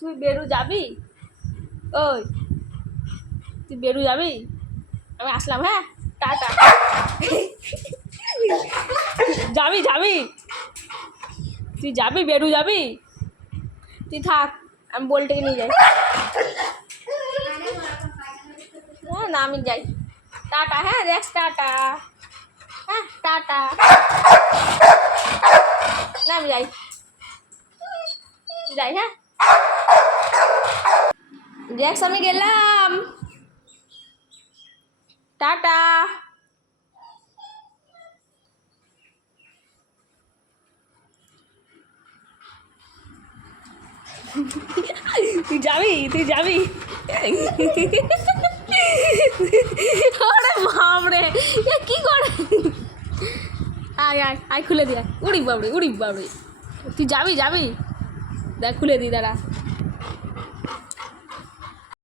তুই বেরু যাবি? ওই তুই বেরু যাবি? আমি আসলাম, হ্যাঁ, টাটা। যাবি যাবি? তুই যাবি, বেরু যাবি? তুই থাক, আমি বলটাকে নিয়ে যাই। হ্যাঁ না, আমি যাই। টাটা, হ্যাঁ রেক্স, টাটা। হ্যাঁ টাটা। না আমি যাই, যাই, হ্যাঁ রেক্স, আমি গেলাম, টাটা। তুই যাবি, তুই যাবি? আরে বাপরে, এ কি করে? আয় আয় আয়, খুলে দি, আয়। উড়ি বাবরে, উড়ি বাবরে। তুই যাবি যাবি? দেখ খুলে দি, দাঁড়া।